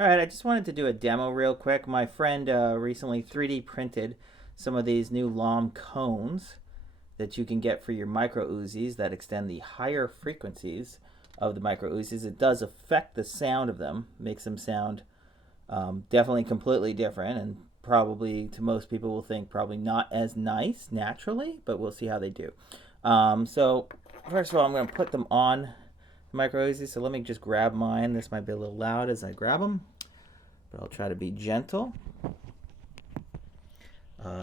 All right, I just wanted to do a demo real quick. My friend recently 3D printed some of these new LOM cones that you can get for your Micro Uzis that extend the higher frequencies of the Micro Uzis. It does affect the sound of them, makes them sound definitely completely different, and probably to most people will think probably not as nice naturally, but we'll see how they do. So first of all, I'm going to put them on Micro Uzi. So let me just grab mine. This might be a little loud as I grab them, but I'll try to be gentle.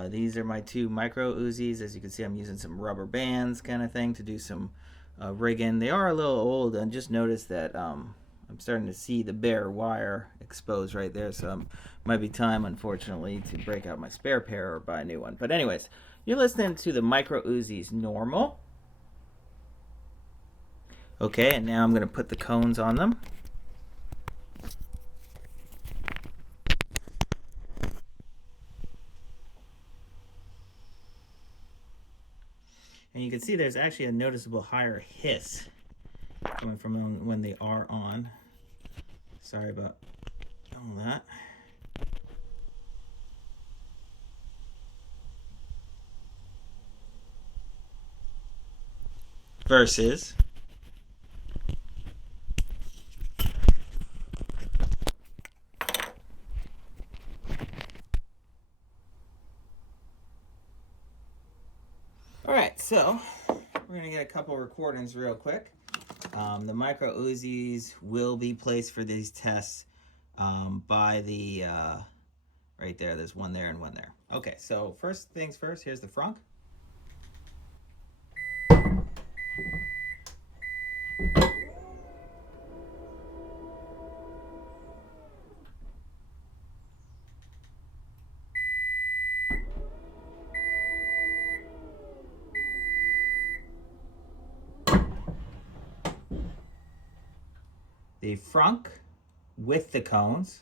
These are my two Micro Uzis. As you can see, I'm using some rubber bands kind of thing to do some rigging. They are a little old, and just noticed that I'm starting to see the bare wire exposed right there, so it might be time, unfortunately, to break out my spare pair or buy a new one. But anyways, you're listening to the Micro Uzis normal. Okay, and now I'm going to put the cones on them. And you can see there's actually a noticeable higher hiss coming from them when they are on. Sorry about all that. Versus Alright, so we're going to get a couple recordings real quick. The Micro Uzis will be placed for these tests by the, right there, there's one there and one there. Okay, so first things first, here's the frunk. The frunk with the cones.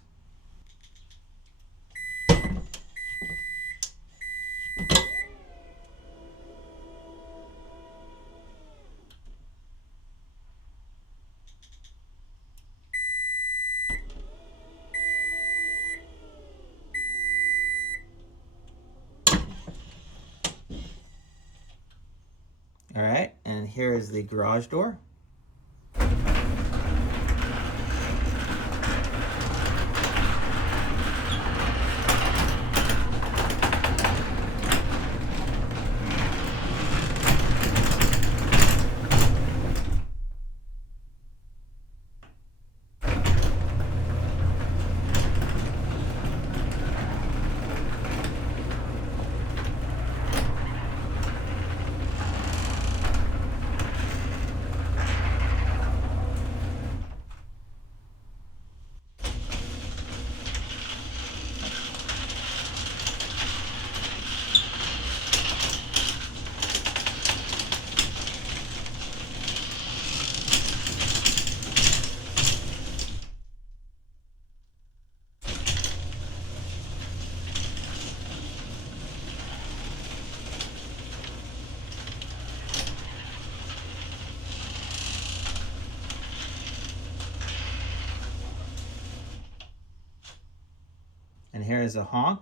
All right, and here is the garage door. And here is a honk.